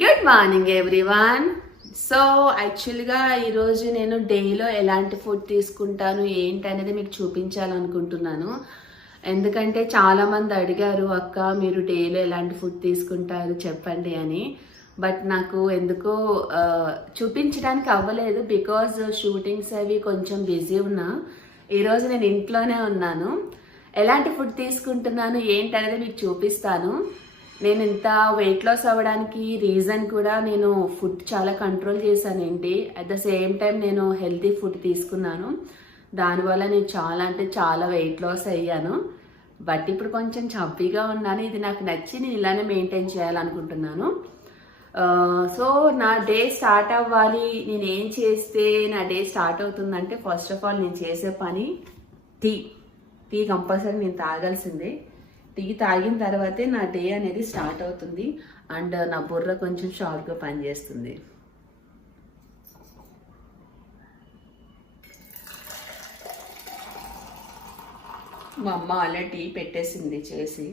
Good morning everyone. So యాక్చువల్గా ఈరోజు నేను డేలో ఎలాంటి ఫుడ్ తీసుకుంటాను ఏంటి అనేది మీకు చూపించాలనుకుంటున్నాను. ఎందుకంటే చాలామంది అడిగారు, అక్క మీరు డేలో ఎలాంటి ఫుడ్ తీసుకుంటారు చెప్పండి అని. బట్ నాకు ఎందుకో చూపించడానికి అవ్వలేదు, బికాజ్ షూటింగ్స్ అవి కొంచెం బిజీ ఉన్నా. ఈరోజు నేను ఇంట్లోనే ఉన్నాను. ఎలాంటి ఫుడ్ తీసుకుంటున్నాను ఏంటి అనేది మీకు చూపిస్తాను. నేను ఇంత వెయిట్ లాస్ అవ్వడానికి రీజన్ కూడా నేను ఫుడ్ చాలా కంట్రోల్ చేశానండి. అట్ ద సేమ్ టైం నేను హెల్తీ ఫుడ్ తీసుకున్నాను. దానివల్ల నేను చాలా వెయిట్ లాస్ అయ్యాను. బట్ ఇప్పుడు కొంచెం చబ్బీగా ఉన్నాను. ఇది నాకు నచ్చి నేను ఇలానే మెయింటైన్ చేయాలనుకుంటున్నాను. సో నా డే స్టార్ట్ అవ్వాలి, నేను ఏం చేస్తే నా డే స్టార్ట్ అవుతుందంటే ఫస్ట్ ఆఫ్ ఆల్ నేను చేసే పని టీ కంపల్సరీ నేను తాగాల్సిందే. టీ తాగిన తర్వాతే నా డే అనేది స్టార్ట్ అవుతుంది అండ్ నా బుర్ర కొంచెం షార్ప్గా పనిచేస్తుంది. మా అమ్మ ఆల్రెడీ టీ పెట్టేసింది చేసి.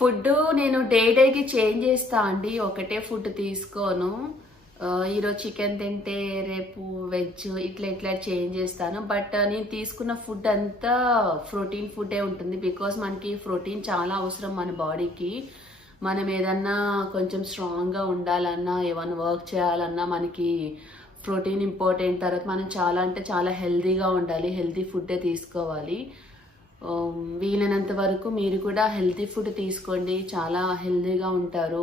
ఫుడ్ నేను డేకి చేంజ్ చేస్తా అండి, ఒకటే ఫుడ్ తీసుకోను. ఈరోజు చికెన్ తింటే రేపు వెజ్ ఇట్లా చేంజ్ చేస్తాను. బట్ నేను తీసుకున్న ఫుడ్ అంతా ప్రోటీన్ ఫుడ్డే ఉంటుంది. బికాస్ మనకి ప్రోటీన్ చాలా అవసరం మన బాడీకి. మనం ఏదన్నా కొంచెం స్ట్రాంగ్గా ఉండాలన్నా, ఏమన్నా వర్క్ చేయాలన్నా మనకి ప్రోటీన్ ఇంపార్టెంట్. తర్వాత మనం చాలా హెల్తీగా ఉండాలి, హెల్తీ ఫుడ్డే తీసుకోవాలి. వీలైనంత వరకు మీరు కూడా హెల్తీ ఫుడ్ తీసుకోండి, చాలా హెల్తీగా ఉంటారు.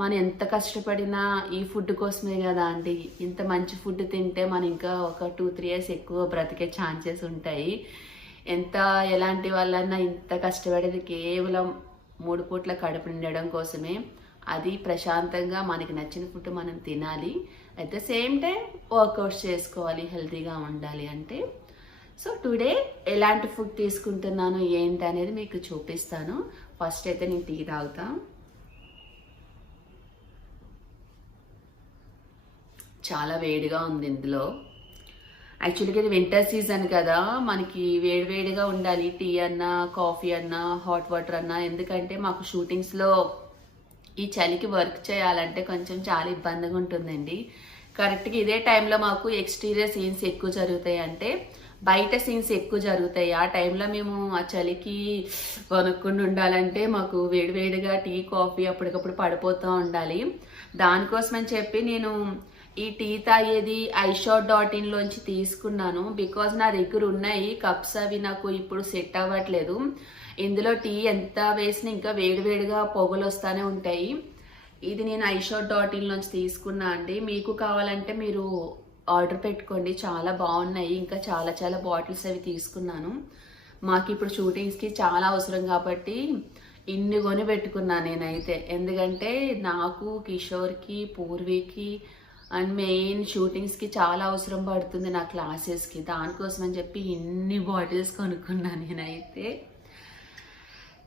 మనం ఎంత కష్టపడినా ఈ ఫుడ్ కోసమే కదా అండి. ఇంత మంచి ఫుడ్ తింటే మనం ఇంకా ఒక 2-3 years ఎక్కువ బ్రతికే ఛాన్సెస్ ఉంటాయి. ఎలాంటి వాళ్ళన్నా ఇంత కష్టపడేది కేవలం 3 పూట్ల కడుపు నిండడం కోసమే. అది ప్రశాంతంగా మనకి నచ్చిన ఫుడ్ మనం తినాలి. At the same time workouts చేసుకోవాలి, హెల్తీగా ఉండాలి అంటే. సో టుడే ఎలాంటి ఫుడ్ తీసుకుంటున్నాను ఏంటి అనేది మీకు చూపిస్తాను. ఫస్ట్ అయితే నేను టీ తాగుతా. చాలా వేడిగా ఉంది ఇందులో. యాక్చువల్గా ఇది వింటర్ సీజన్ కదా, మనకి వేడిగా ఉండాలి. టీ అన్నా, కాఫీ అన్నా, హాట్ వాటర్ అన్నా. ఎందుకంటే మాకు షూటింగ్స్లో ఈ చలికి వర్క్ చేయాలంటే కొంచెం చాలా ఇబ్బందిగా ఉంటుందండి. కరెక్ట్గా ఇదే టైంలో మాకు ఎక్స్టీరియర్ సీన్స్ ఎక్కువ జరుగుతాయి, అంటే బయట సీన్స్ ఎక్కువ జరుగుతాయి. ఆ టైంలో మేము ఆ చలికి కొనుక్కుండా ఉండాలంటే మాకు వేడిగా టీ కాఫీ అప్పటికప్పుడు పడిపోతూ ఉండాలి. దానికోసమని చెప్పి నేను ఈ టీ తాగేది iShot.in తీసుకున్నాను. బికాజ్ నా దగ్గర ఉన్నాయి కప్స్, అవి నాకు ఇప్పుడు సెట్ అవ్వట్లేదు. ఇందులో టీ ఎంత వేసినా ఇంకా వేడిగా పొగలు వస్తూనే ఉంటాయి. ఇది నేను iShot.in తీసుకున్నా అండి. మీకు కావాలంటే మీరు ఆర్డర్ పెట్టుకోండి, చాలా బాగున్నాయి. ఇంకా చాలా బాటిల్స్ అవి తీసుకున్నాను. మాకు ఇప్పుడు షూటింగ్స్కి చాలా అవసరం కాబట్టి ఇన్ని కొని పెట్టుకున్నాను నేనైతే. ఎందుకంటే నాకు, కిషోర్కి, పూర్వీకి అండ్ మెయిన్ షూటింగ్స్కి చాలా అవసరం పడుతుంది నా క్లాసెస్కి. దానికోసం అని చెప్పి ఇన్ని బాటిల్స్ కొనుక్కున్నాను నేనైతే.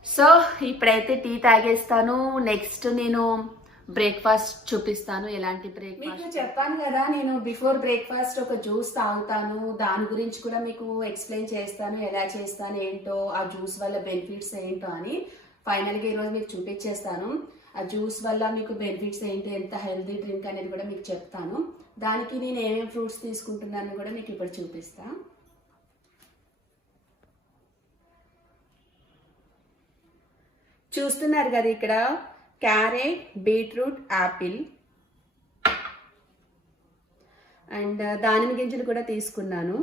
సో ఇప్పుడైతే టీ తాగేస్తాను. నెక్స్ట్ నేను బ్రేక్ఫాస్ట్ చూపిస్తాను. ఎలాంటి బ్రేక్ఫాస్ట్ మీకు చెప్పాను కదా, నేను బిఫోర్ బ్రేక్ఫాస్ట్ ఒక జ్యూస్ తాగుతాను. దాని గురించి కూడా మీకు ఎక్స్ప్లెయిన్ చేస్తాను, ఎలా చేస్తాను ఏంటో, ఆ జ్యూస్ వల్ల బెనిఫిట్స్ ఏంటో అని. ఫైనల్గా ఈరోజు మీకు చూపించేస్తాను ఆ జ్యూస్ వల్ల మీకు బెనిఫిట్స్ ఏంటి, ఎంత హెల్తీ డ్రింక్ అనేది కూడా మీకు చెప్తాను. దానికి నేను ఏమేమి ఫ్రూట్స్ తీసుకుంటున్నాను కూడా మీకు ఇప్పుడు చూపిస్తాను. చూస్తున్నారు కదా ఇక్కడ క్యారెట్, బీట్రూట్, యాపిల్ అండ్ దానిమ్మ గింజలు కూడా తీసుకున్నాను.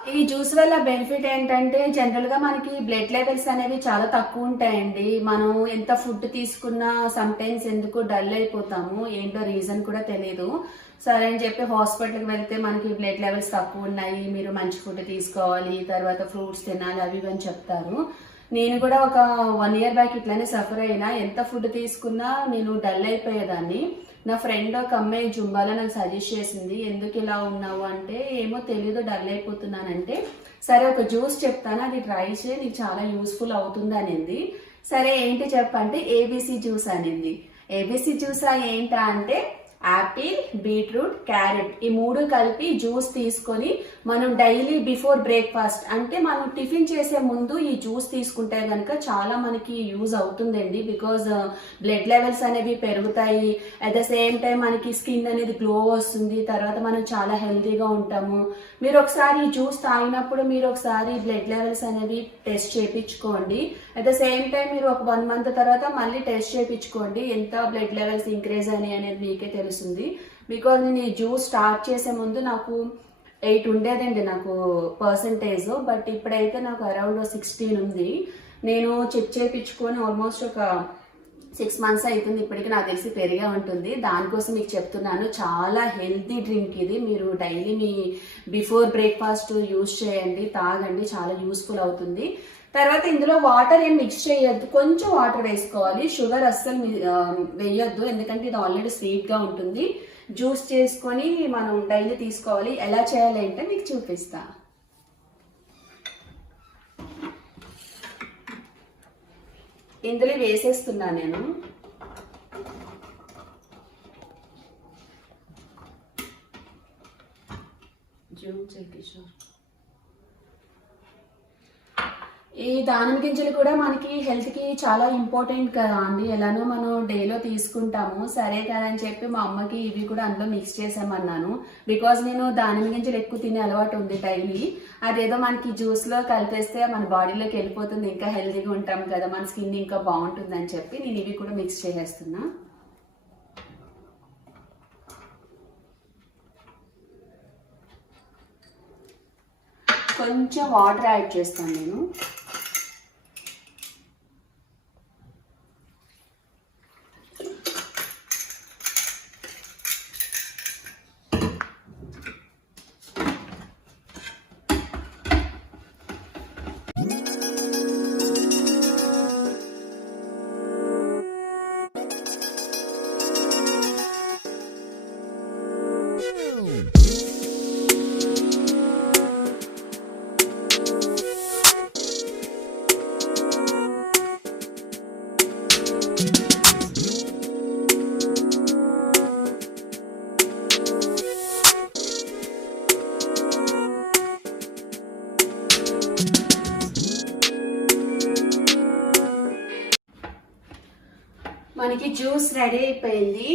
ఈ జ్యూస్ వల్ల బెనిఫిట్ ఏంటంటే జనరల్గా మనకి బ్లడ్ లెవెల్స్ అనేవి చాలా తక్కువ ఉంటాయండి. మనం ఎంత ఫుడ్ తీసుకున్నా సమ్ టైమ్స్ ఎందుకు డల్ అయిపోతాము, ఏంటో రీజన్ కూడా తెలియదు. సరే అని చెప్పి హాస్పిటల్కి వెళ్తే మనకి బ్లడ్ లెవెల్స్ తక్కువ ఉన్నాయి, మీరు మంచి ఫుడ్ తీసుకోవాలి, తర్వాత ఫ్రూట్స్ తినాలి, అవి అని చెప్తారు. నేను కూడా ఒక 1 year బ్యాక్ ఇట్లానే సఫర్ అయినా. ఎంత ఫుడ్ తీసుకున్నా నేను డల్ అయిపోయేదాన్ని. నా ఫ్రెండ్ ఒక అమ్మాయి జుంబాలో నాకు సజెస్ట్ చేసింది, ఎందుకు ఇలా ఉన్నావు అంటే, ఏమో తెలీదు డల్ అయిపోతున్నానంటే, సరే ఒక జ్యూస్ చెప్తాను అది ట్రై చేయి, నీకు చాలా యూస్ఫుల్ అవుతుంది అనింది. సరే ఏంటి చెప్పంటే ఏబీసీ జ్యూస్ అనింది. ఏబీసీ జ్యూస్ ఏంటా అంటే యాపిల్, బీట్రూట్, క్యారెట్ ఈ 3 కలిపి జ్యూస్ తీసుకొని మనం డైలీ బిఫోర్ బ్రేక్ఫాస్ట్ అంటే మనం టిఫిన్ చేసే ముందు ఈ జ్యూస్ తీసుకుంటే కనుక చాలా మనకి యూజ్ అవుతుందండి. బికాజ్ బ్లడ్ లెవెల్స్ అనేవి పెరుగుతాయి. అట్ ద సేమ్ టైం మనకి స్కిన్ అనేది గ్లో వస్తుంది. తర్వాత మనం చాలా హెల్తీగా ఉంటాము. మీరు ఒకసారి ఈ జ్యూస్ తాగినప్పుడు మీరు ఒకసారి బ్లడ్ లెవెల్స్ అనేవి టెస్ట్ చేయించుకోండి. అట్ ద సేమ్ టైం మీరు ఒక 1 మంత్ తర్వాత మళ్ళీ టెస్ట్ చేయించుకోండి ఎంత బ్లడ్ లెవెల్స్ ఇంక్రీజ్ అని అనేది మీకే తెలుస్తుంది. బికాజ్ నేను ఈ జ్యూస్ స్టార్ట్ చేసే ముందు నాకు 8 ఉండేదండి నాకు పర్సంటేజ్. బట్ ఇప్పుడైతే నాకు అరౌండ్ 16 ఉంది. నేను చెక్ చేయించుకొని ఆల్మోస్ట్ ఒక 6 మంత్స్ అవుతుంది. ఇప్పటికి నాకు తెలిసి పెరిగే ఉంటుంది. దానికోసం మీకు చెప్తున్నాను. చాలా హెల్తీ డ్రింక్ ఇది. మీరు daily me before breakfast use చేయండి, తాగండి, చాలా యూస్ఫుల్ అవుతుంది. తర్వాత ఇందులో వాటర్ ఏం మిక్స్ చేయొద్దు, కొంచెం వాటర్ వేసుకోవాలి. షుగర్ అస్సలు వేయొద్దు, ఎందుకంటే ఇది ఆల్రెడీ స్వీట్గా ఉంటుంది. జ్యూస్ చేసుకొని మనం డైలీ తీసుకోవాలి. ఎలా చేయాలి అంటే మీకు చూపిస్తా. ఇందులో వేసేస్తున్నా నేను. ఈ దానిమ్మ గింజలు కూడా మనకి హెల్త్కి చాలా ఇంపార్టెంట్ కదా అండి. ఎలానో మనం డేలో తీసుకుంటాము. సరే కదని చెప్పి మా అమ్మకి ఇవి కూడా అందులో మిక్స్ చేసామన్నాను. బికాజ్ నేను దానిమ్మ గింజలు ఎక్కువ తినే అలవాటు ఉంది డైలీ. అదేదో మనకి జ్యూస్లో కలిపేస్తే మన బాడీలోకి వెళ్ళిపోతుంది, ఇంకా హెల్తీగా ఉంటాం కదా, మన స్కిన్ ఇంకా బాగుంటుంది అని చెప్పి నేను ఇవి కూడా మిక్స్ చేసేస్తున్నా. కొంచెం వాటర్ యాడ్ చేస్తాను నేను. మనకి జ్యూస్ రెడీ అయిపోయింది.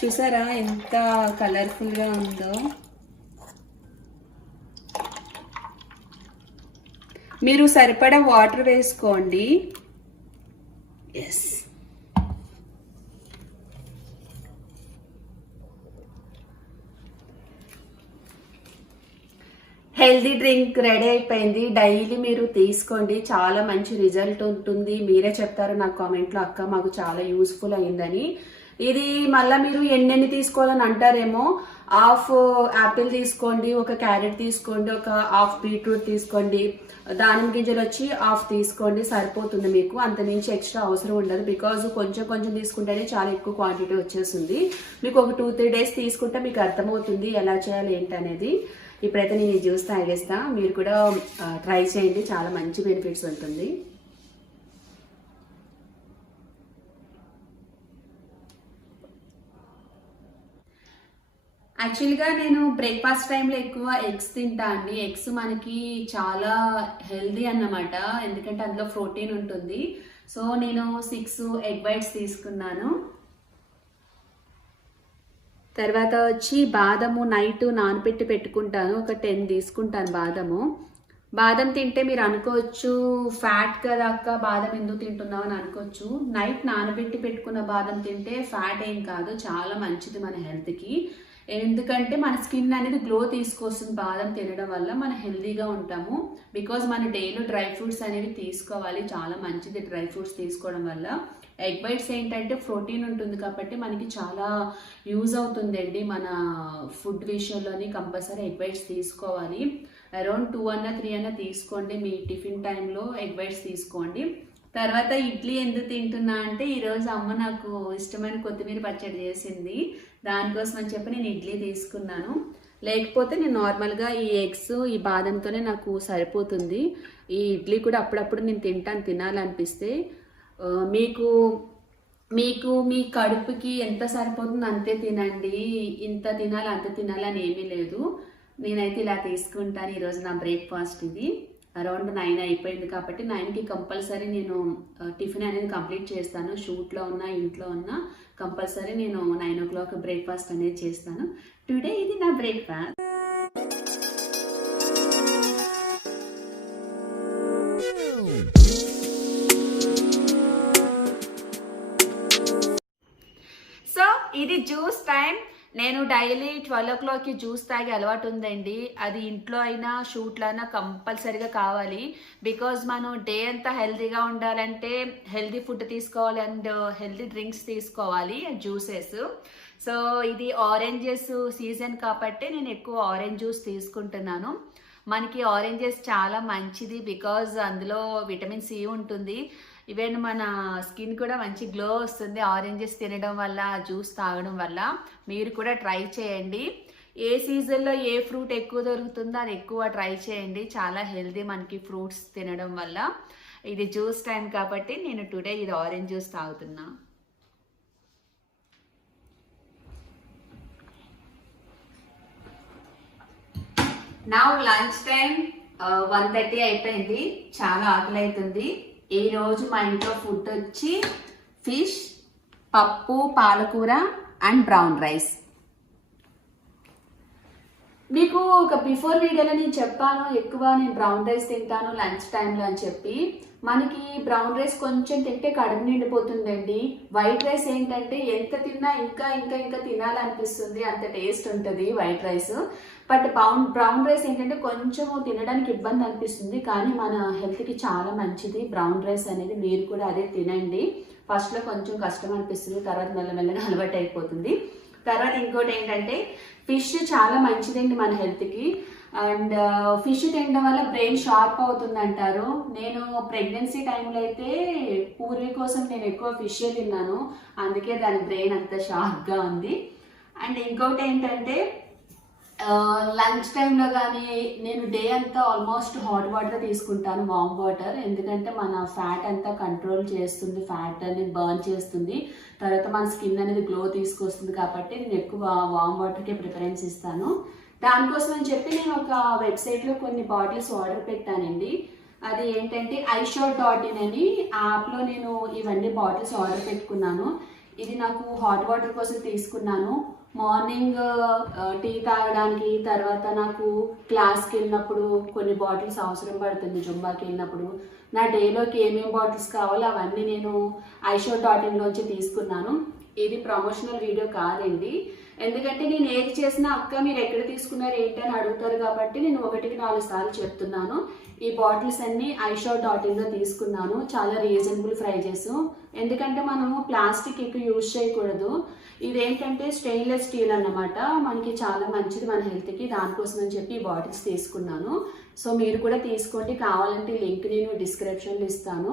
చూసారా ఎంత కలర్ఫుల్ గా ఉందో. మీరు సరిపడా వాటర్ వేసుకోండి. ఎస్, హెల్దీ డ్రింక్ రెడీ అయిపోయింది. డైలీ మీరు తీసుకోండి, చాలా మంచి రిజల్ట్ ఉంటుంది. మీరే చెప్తారు నాకు కామెంట్లో, అక్క మాకు చాలా యూస్ఫుల్ అయిందని. ఇది మళ్ళీ మీరు ఎన్నెన్ని తీసుకోవాలని అంటారేమో. హాఫ్ యాపిల్ తీసుకోండి, ఒక క్యారెట్ తీసుకోండి, ఒక హాఫ్ బీట్రూట్ తీసుకోండి, దానిమ్మ గింజలు వచ్చి హాఫ్ తీసుకోండి, సరిపోతుంది మీకు. అంత నుంచి ఎక్స్ట్రా అవసరం ఉండదు. బికాజ్ కొంచెం కొంచెం తీసుకుంటేనే చాలా ఎక్కువ క్వాంటిటీ వచ్చేస్తుంది. మీకు ఒక 2-3 డేస్ తీసుకుంటే మీకు అర్థమవుతుంది ఎలా చేయాలి ఏంటనేది. ఇప్పుడైతే నేను ఈ జ్యూస్ తాగేస్తా. మీరు కూడా ట్రై చేయండి, చాలా మంచి బెనిఫిట్స్ ఉంటుంది. యాక్చువల్గా నేను బ్రేక్ఫాస్ట్ టైంలో ఎక్కువ ఎగ్స్ తింటా అండి. ఎగ్స్ మనకి చాలా హెల్దీ అన్నమాట, ఎందుకంటే అందులో ప్రోటీన్ ఉంటుంది. సో నేను 6 ఎగ్ వైట్స్ తీసుకున్నాను. తర్వాత వచ్చి బాదము నైట్ నానబెట్టి పెట్టుకుంటాను, ఒక 10 తీసుకుంటాను బాదము. బాదం తింటే మీరు అనుకోవచ్చు ఫ్యాట్ కదా అక్క బాదం ఎందుకు తింటున్నావు అని అనుకోవచ్చు. నైట్ నానబెట్టి పెట్టుకున్న బాదం తింటే ఫ్యాట్ ఏం కాదు, చాలా మంచిది మన హెల్త్కి. ఎందుకంటే మన స్కిన్ అనేది గ్లో తీసుకొస్తుంది బాదం తినడం వల్ల. మనం హెల్తీగా ఉంటాము. బికాజ్ మన డైలీ డ్రై ఫ్రూట్స్ అనేవి తీసుకోవాలి, చాలా మంచిది డ్రై ఫ్రూట్స్ తీసుకోవడం వల్ల. ఎగ్ వైట్స్ ఏంటంటే ప్రోటీన్ ఉంటుంది కాబట్టి మనకి చాలా యూజ్ అవుతుందండి. మన ఫుడ్ విషయంలోని కంపల్సరీ ఎగ్ వైట్స్ తీసుకోవాలి. అరౌండ్ 2 అన్నా 3 అన్నా తీసుకోండి. మీ టిఫిన్ టైంలో ఎగ్ వైట్స్ తీసుకోండి. తర్వాత ఇడ్లీ ఎందుకు తింటున్నా అంటే ఈరోజు అమ్మ నాకు ఇష్టమైన కొత్తిమీర పచ్చడి చేసింది, దానికోసం అని చెప్పి నేను ఇడ్లీ తీసుకున్నాను. లేకపోతే నేను నార్మల్గా ఈ ఎగ్స్ ఈ బాదంతోనే నాకు సరిపోతుంది. ఈ ఇడ్లీ కూడా అప్పుడప్పుడు నేను తినాలనిపిస్తే. మీకు మీకు మీ కడుపుకి ఎంత సరిపోతుందో అంతే తినండి, ఇంత తినాలి అంత తినాలి అని ఏమీ లేదు. నేనైతే ఇలా తీసుకుంటాను. ఈరోజు నా బ్రేక్ఫాస్ట్ ఇది. అరౌండ్ 9 అయిపోయింది కాబట్టి 9కి కంపల్సరీ నేను టిఫిన్ అనేది కంప్లీట్ చేస్తాను. షూట్లో ఉన్నా ఇంట్లో ఉన్నా కంపల్సరీ నేను 9 o'clock బ్రేక్ఫాస్ట్ అనేది చేస్తాను. టుడే ఇది నా బ్రేక్ఫాస్ట్. సో ఇది జ్యూస్ టైం. నేను డైలీ 12 o'clockకి జ్యూస్ తాగే అలవాటు ఉందండి. అది ఇంట్లో అయినా షూట్లో అయినా కంపల్సరీగా కావాలి. బికాజ్ మనం డే అంతా హెల్తీగా ఉండాలంటే హెల్తీ ఫుడ్ తీసుకోవాలి అండ్ హెల్తీ డ్రింక్స్ తీసుకోవాలి, జ్యూసెస్. సో ఇది ఆరెంజెస్ సీజన్ కాబట్టి నేను ఎక్కువ ఆరెంజ్ జ్యూస్ తీసుకుంటున్నాను. మనకి ఆరెంజెస్ చాలా మంచిది బికాజ్ అందులో విటమిన్ సి ఉంటుంది. ఈవెన్ మన స్కిన్ కూడా మంచి గ్లో వస్తుంది ఆరెంజెస్ తినడం వల్ల, జ్యూస్ తాగడం వల్ల. మీరు కూడా ట్రై చేయండి. ఏ సీజన్లో ఏ ఫ్రూట్ ఎక్కువ దొరుకుతుందో అది ఎక్కువ ట్రై చేయండి. చాలా హెల్తీ మనకి ఫ్రూట్స్ తినడం వల్ల. ఇది జ్యూస్ టైం కాబట్టి నేను టుడే ఇది ఆరెంజ్ జ్యూస్ తాగుతున్నా. నా లంచ్ టైం 1:30 అయిపోయింది. చాలా ఆకలి అవుతుంది. ఈ రోజు మా ఇంట్లో ఫుడ్ వచ్చి ఫిష్, పప్పు, పాలకూర అండ్ బ్రౌన్ రైస్. మీకు ఒక బిఫోర్ వీడియోలో నేను చెప్పాను ఎక్కువ నేను బ్రౌన్ రైస్ తింటాను లంచ్ టైంలో అని చెప్పి. మనకి బ్రౌన్ రైస్ కొంచెం తింటే కడుపు నిండిపోతుందండి. వైట్ రైస్ ఏంటంటే ఎంత తిన్నా ఇంకా ఇంకా ఇంకా తినాలనిపిస్తుంది, అంత టేస్ట్ ఉంటుంది white rice. But brown rice ఏంటంటే కొంచెం తినడానికి ఇబ్బంది అనిపిస్తుంది, కానీ మన హెల్త్కి చాలా మంచిది బ్రౌన్ రైస్ అనేది. మీరు కూడా అదే తినండి. ఫస్ట్లో కొంచెం కష్టం అనిపిస్తుంది, తర్వాత మెల్లమెల్లగా అలవాటు అయిపోతుంది. తర్వాత ఇంకోటి ఏంటంటే ఫిష్ చాలా మంచిదండి మన హెల్త్కి. అండ్ ఫిష్ తినడం వల్ల బ్రెయిన్ షార్ప్ అవుతుంది అంటారు. నేను ప్రెగ్నెన్సీ టైంలో అయితే పూర్వీ కోసం నేను ఎక్కువ ఫిష్ తిన్నాను, అందుకే దాని బ్రెయిన్ అంత షార్ప్గా ఉంది. అండ్ ఇంకోటి ఏంటంటే లంచ్ టైంలో కానీ నేను డే అంతా ఆల్మోస్ట్ హాట్ వాటర్ తీసుకుంటాను, వామ్ వాటర్. ఎందుకంటే మన ఫ్యాట్ అంతా కంట్రోల్ చేస్తుంది, ఫ్యాట్ అనేది బర్న్ చేస్తుంది, తర్వాత మన స్కిన్ అనేది గ్లో తీసుకొస్తుంది. కాబట్టి నేను ఎక్కువ వామ్ వాటర్కే ప్రిఫరెన్స్ ఇస్తాను. దానికోసం అని చెప్పి నేను ఒక వెబ్సైట్లో కొన్ని బాటిల్స్ ఆర్డర్ పెట్టానండి. అది ఏంటంటే iShot.in అని యాప్లో నేను ఇవన్నీ బాటిల్స్ ఆర్డర్ పెట్టుకున్నాను. ఇది నాకు హాట్ వాటర్ కోసం తీసుకున్నాను. మార్నింగ్ టీ తాగడానికి, తర్వాత నాకు క్లాస్కి వెళ్ళినప్పుడు కొన్ని బాటిల్స్ అవసరం పడుతుంది, జుంబాకి వెళ్ళినప్పుడు. నా డేలోకి ఏమేమి బాటిల్స్ కావాలో అవన్నీ నేను iShot.in తీసుకున్నాను. ఇది ప్రమోషనల్ వీడియో కాదండి, ఎందుకంటే నేను ఏది చేసినా అక్క మీరు ఎక్కడ తీసుకున్నారు ఏంటి అని అడుగుతారు కాబట్టి నేను 1కి 4 సార్లు చెప్తున్నాను. ఈ బాటిల్స్ అన్ని iShot.in తీసుకున్నాను. చాలా రీజనబుల్ ప్రైజెస్. ఎందుకంటే మనము ప్లాస్టిక్ ఎక్కువ యూజ్ చేయకూడదు. ఇదేంటంటే స్టెయిన్లెస్ స్టీల్ అన్నమాట, మనకి చాలా మంచిది మన హెల్త్కి. దానికోసం అని చెప్పి ఈ బాటిల్స్ తీసుకున్నాను. సో మీరు కూడా తీసుకోండి, కావాలంటే లింక్ నేను డిస్క్రిప్షన్లో ఇస్తాను.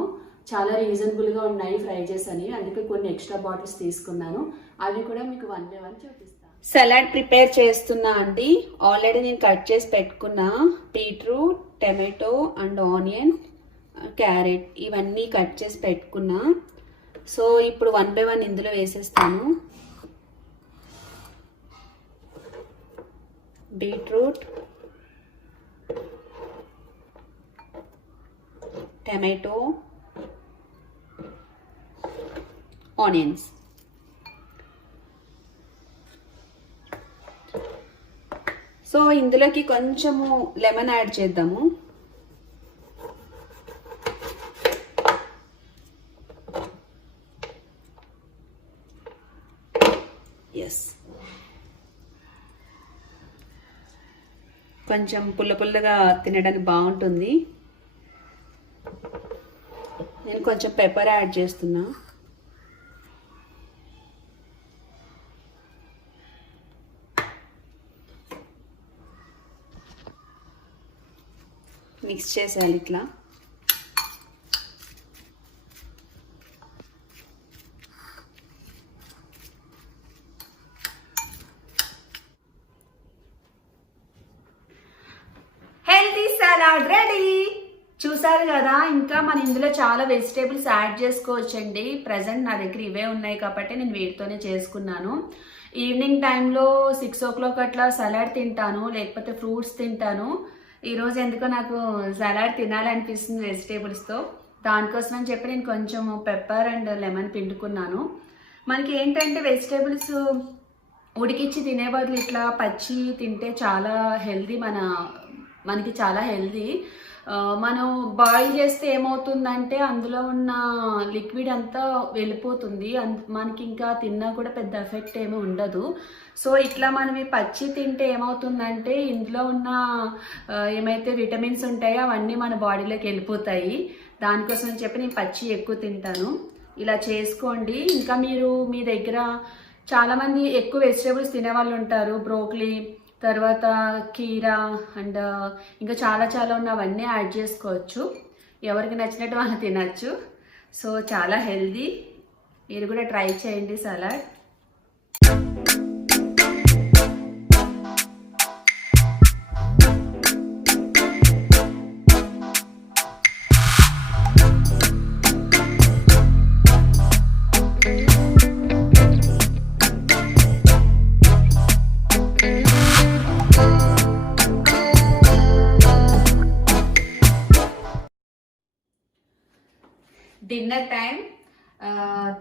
చాలా రీజనబుల్గా ఉన్నాయి ప్రైజెస్ అని, అందుకే కొన్ని ఎక్స్ట్రా బాటిల్స్ తీసుకున్నాను. అవి కూడా మీకు 1 by 1 చూపిస్తాను. సలాడ్ ప్రిపేర్ చేస్తున్నా అండి. ఆల్రెడీ నేను కట్ చేసి పెట్టుకున్నా beetroot, tomato and onion, carrot ఇవన్నీ కట్ చేసి పెట్టుకున్నా. సో ఇప్పుడు 1 by 1 ఇందులో వేసేస్తాను. Beetroot, tomato, onions. సో ఇందులోకి కొంచెము లెమన్ యాడ్ చేద్దాము. ఎస్, కొంచెం పుల్ల పుల్లగా తినడానికి బాగుంటుంది. నేను కొంచెం పెప్పర్ యాడ్ చేస్తున్నా. మిక్స్ చేసేయాలి ఇట్లా. Healthy salad ready. చూసారు కదా, ఇంకా మన ఇందులో చాలా వెజిటేబుల్స్ యాడ్ చేసుకోవచ్చండి. ప్రజెంట్ నా దగ్గర ఇవే ఉన్నాయి కాబట్టి నేను వీటితోనే చేసుకున్నాను. ఈవినింగ్ టైంలో 6 o'clock అట్లా సలాడ్ తింటాను, లేకపోతే ఫ్రూట్స్ తింటాను. ఈరోజు ఎందుకో నాకు సలాడ్ తినాలనిపిస్తుంది వెజిటేబుల్స్తో. దానికోసం అని చెప్పి నేను కొంచెం పెప్పర్ అండ్ లెమన్ పిండుకున్నాను. మనకి ఏంటంటే వెజిటేబుల్స్ ఉడికిచ్చి తినే బదులు ఇట్లా పచ్చి తింటే చాలా హెల్దీ, మనకి చాలా హెల్దీ. మనం బాయిల్ చేస్తే ఏమవుతుందంటే అందులో ఉన్న లిక్విడ్ అంతా వెళ్ళిపోతుంది, మనకి ఇంకా తిన్నా కూడా పెద్ద ఎఫెక్ట్ ఏమీ ఉండదు. సో ఇట్లా మనవి పచ్చి తింటే ఏమవుతుందంటే ఇందులో ఉన్న ఏమైతే విటమిన్స్ ఉంటాయో అవన్నీ మన బాడీలోకి వెళ్ళిపోతాయి. దానికోసం చెప్పి నేను పచ్చి ఎక్కువ తింటాను. ఇలా చేసుకోండి. ఇంకా మీరు మీ దగ్గర చాలామంది ఎక్కువ వెజిటేబుల్స్ తినేవాళ్ళు ఉంటారు, బ్రోకలీ, తర్వాత కీరా అండ్ ఇంకా చాలా ఉన్నవన్నీ యాడ్ చేసుకోవచ్చు. ఎవరికి నచ్చినట్టు వాళ్ళు తినచ్చు. సో చాలా హెల్దీ. మీరు కూడా ట్రై చేయండి సలాడ్. Dinner time.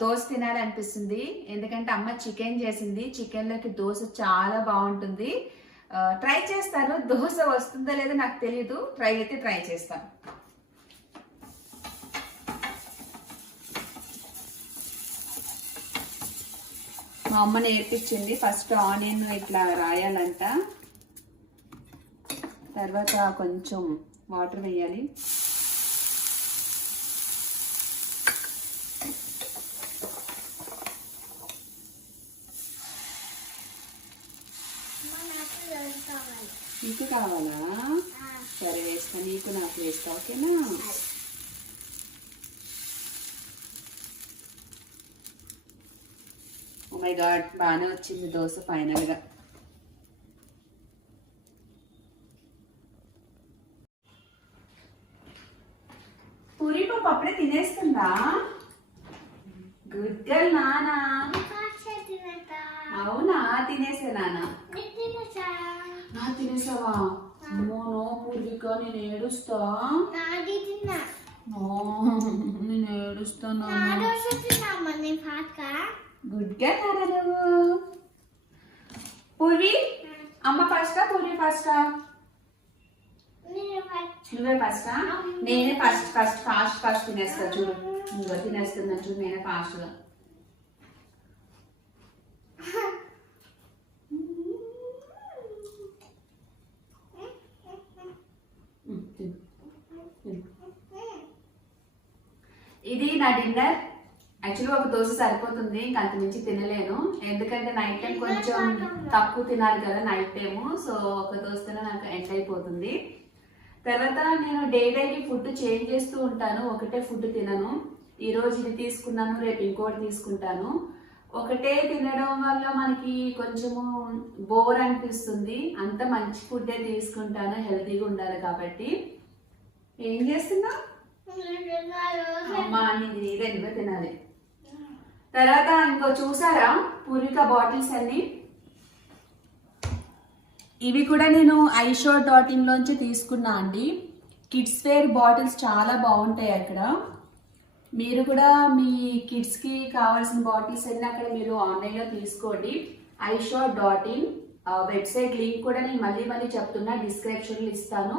దోశ తినాలనిపిస్తుంది, ఎందుకంటే అమ్మ చికెన్ చేసింది. చికెన్లోకి దోశ చాలా బాగుంటుంది. ట్రై చేస్తాను. దోశ వస్తుందో లేదో నాకు తెలీదు, ట్రై చేస్తాను. మా అమ్మ నేర్పించింది. ఫస్ట్ ఆనియన్ ఇట్లా రాయాలంట, తర్వాత కొంచెం వాటర్ వేయాలి. నీకు కావాలా? సరే వేస్తా, నీకు నాకు వేస్తా, ఓకేనా? ఓ మై గాడ్, బాగానే వచ్చింది దోశ ఫైనల్గా. పూరి పప్పు అప్పుడే తినేస్తుందా? గుడ్ గర్ల్ నానా. అవునా, తినేసే నానా. తినేసావా? అమ్మో నో పూర్విక, నేను ఏడుస్తా. నేను ఏడుస్తాను. గుడ్ గా నువ్వు. పూర్వి అమ్మ ఫస్టా పూర్వి ఫస్టా? నువ్వే ఫస్టా? నేనే ఫస్ట్ తినేస్తా చూడు. నువ్వు తినేస్తున్నా చూడు, నేనే ఫాస్ట్గా. ఇది నా డిన్నర్. యాక్చువల్గా ఒక దోశ సరిపోతుంది, ఇంకా అంత మించి తినలేను. ఎందుకంటే నైట్ టైం కొంచెం తక్కువ తినాలి కదా నైట్ టైము. సో ఒక దోశతోనే నాకు ఎండ్ అయిపోతుంది. తర్వాత నేను డైలీ ఫుడ్ చేంజ్ చేస్తూ ఉంటాను, ఒకటే ఫుడ్ తినను. ఈరోజు ఇది తీసుకున్నాను, రేపు ఇంకోటి తీసుకుంటాను. ఒకటే తినడం వల్ల మనకి కొంచెము బోర్ అనిపిస్తుంది. అంత మంచి ఫుడ్డే తీసుకుంటాను, హెల్తీగా ఉండాలి కాబట్టి. ఏం చేస్తున్నా అమ్మా? ఇదే నువ్వే తినాలి. తర్వాత ఇంకో చూసారా పూర్విక బాటిల్స్ అన్ని? ఇవి కూడా నేను iShop.in లోంచి తీసుకున్నా అండి. కిడ్స్ వేర్ బాటిల్స్ చాలా బాగుంటాయి అక్కడ. మీరు కూడా మీ కిడ్స్కి కావాల్సిన బాటిల్స్ అన్నీ అక్కడ మీరు ఆన్లైన్లో తీసుకోండి. iShop.in వెబ్సైట్ లింక్ కూడా నేను మళ్ళీ చెప్తున్నా, డిస్క్రిప్షన్లో ఇస్తాను.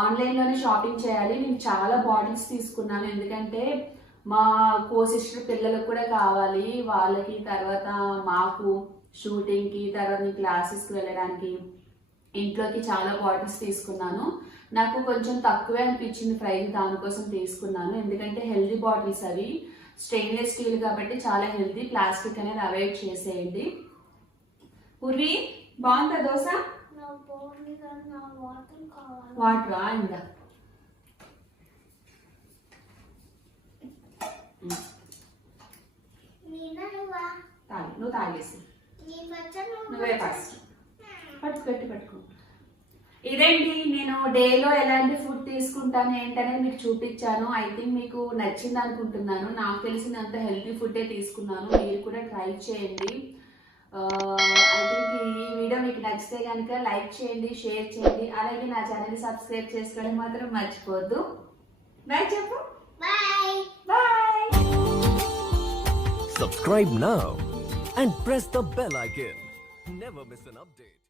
ఆన్లైన్లోనే షాపింగ్ చేయాలి. నేను చాలా బాటిల్స్ తీసుకున్నాను, ఎందుకంటే మా సిస్టర్ పిల్లలకు కూడా కావాలి వాళ్ళకి, తర్వాత మాకు షూటింగ్కి, తర్వాత క్లాసెస్కి వెళ్ళడానికి, ఇంట్లోకి చాలా బాటిల్స్ తీసుకున్నాను. నాకు కొంచెం తక్కువే అనిపించింది ప్రైస్, దానికోసం తీసుకున్నాను. ఎందుకంటే హెల్దీ బాటిల్స్ అవి, స్టెయిన్లెస్ స్టీల్ కాబట్టి చాలా హెల్దీ. ప్లాస్టిక్ అనేది అవాయిడ్ చేసేయండి. పూర్వి బాగుందా దోశ? వాటర్ ఇందా నువ్వు తాగేసి, నువ్వే ఫస్ట్ పట్టుకో. ఇదేంటి నేను డేలో ఎలాంటి ఫుడ్ తీసుకుంటాను ఏంటనేది మీకు చూపించాను. ఐ థింక్ మీకు నచ్చింది అనుకుంటున్నాను. నాకు తెలిసినంత హెల్తీ ఫుడ్డే తీసుకున్నాను. మీరు కూడా ట్రై చేయండి. ఐ థింక్ ఈ వీడియో మీకు నచ్చితే కనుక లైక్ చేయండి, షేర్ చేయండి, అలాగే నా ఛానల్ని సబ్స్క్రైబ్ చేసుకోవడం మాత్రం మర్చిపోవద్దు. బాయ్ చెప్పు. Bye. Bye. Subscribe now and press the bell icon. Never miss an update.